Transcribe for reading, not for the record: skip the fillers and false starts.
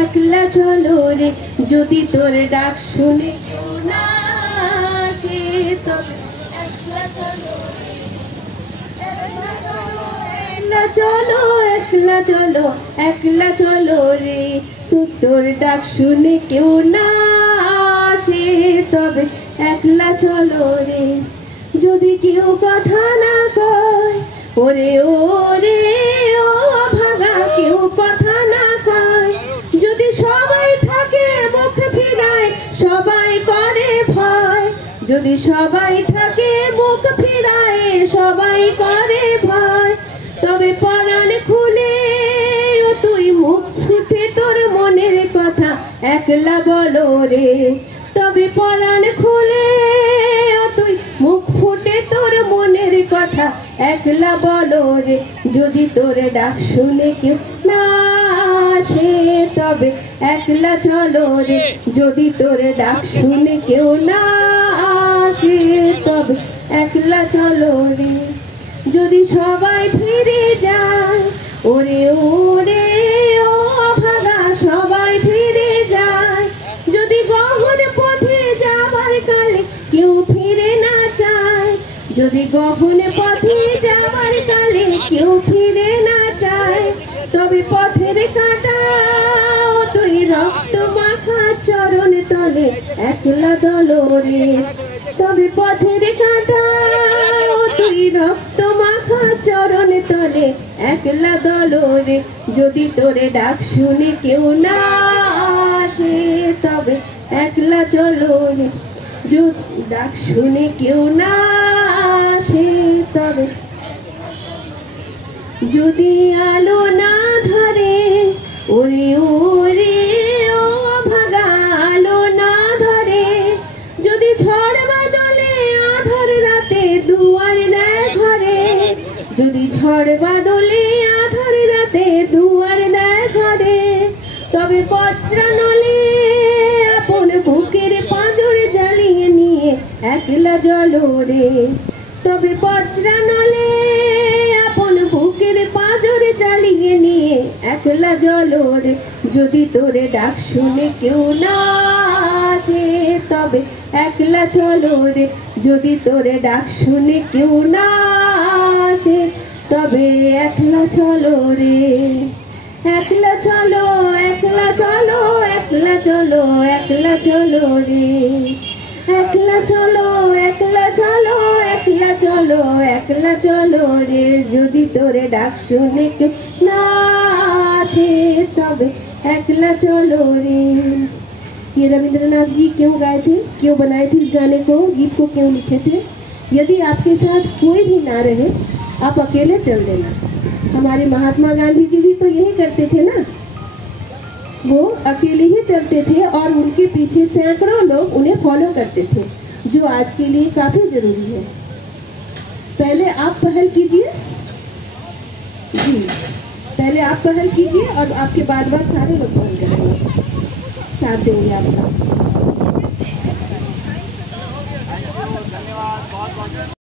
একলা চলো রে যদি তোর ডাক শুনে কেউ না আসে তবে একলা চলো রে, একলা চলো, একলা চলো, একলা চলো, একলা চলো রে তোর ডাক শুনে কেউ না আসে তবে একলা চলো রে। যদি কেউ কথা না কয় ওরে ওরে ও ভাগা, কেউ কথা না কয়, যদি সবাই থাকে মুখ ফিরায় সবাই করে ভয়, যদি সবাই থাকে মুখ ফিরায় সবাই করে ভয়, তবে পরাণ খুলে ও তুই মুখ ফুটে তোর মনের কথা একলা বলো রে, তবে পরাণ খুলে ও তুই মুখ ফুটে তোর মনের কথা একলা বলো রে। যদি তোর ডাক শুনে কেউ না আসে তবে একলা চলো রে, যদি তোর ডাক শুনে কেউ না আসে তবে একলা চলো রে। যদি সবাই ফিরে যায় ওরে ওরে ও ভাগা, সবাই ফিরে যায়, যদি গহন পথে যাবার কালে কেউ ফিরে না চায়, যদি গহন পথে যাবার কালে কেউ ফিরে না চায়, তবে পথের কাঁটা ও তুই রক্ত মাখা চরণ তলে একলা দলো রে, তবে পথের কাঁটা ও তুই রক্ত মাখা চরণ তলে একলা দলো রে। যদি তোরে ডাক শুনে কেউ না আসে তবে একলা চলো রে, যদি ডাক শুনে কেউ না আসে তবে, যদি আলো না ধরে ওরে ওরে ও ভাগা আলো না ধরে, যদি ঝড় বাদলে আধার রাতে দুয়ার দেয় ঘরে, যদি ঝড় বাদলে আধার রাতে দুয়ার দেয় ঘরে, তবে বজ্রানলে আপন বুকের পাঁজর জ্বালিয়ে নিয়ে একলা জ্বলো রে, তবে বজ্রানলে আপন বুকের পাঁজর জ্বালিয়ে নিয়ে একলা জ্বলো রে। যদি তোরে ডাক শুনে কেউ না আসে তবে একলা চলো রে, যদি তোরে ডাক শুনে কেউ না আসে তবে একলা চলো রে। একলা চলো, একলা চলো, একলা চলো, একলা চলো রে, একলা চলো, একলা চলো, একলা চলো, একলা চলো রে। যদি তোরে डाक सुने के ना आशे तब एकला चलो रे। ये रविंद्रनाथ जी क्यों गाए थे, क्यों बनाए थे इस गाने को, गीत को क्यों लिखे थे? यदि आपके साथ कोई भी ना रहे आप अकेले चल देना। हमारे महात्मा गांधी जी भी तो यही करते थे ना, वो अकेले ही चलते थे और उनके पीछे सैकड़ों लोग उन्हें फॉलो करते थे, जो आज के लिए काफी जरूरी है। पहले आप पहल कीजिए जी, पहले आप पहल कीजिए और आपके बाद सारे लोग पहल करेंगे, साथ देंगे आपका।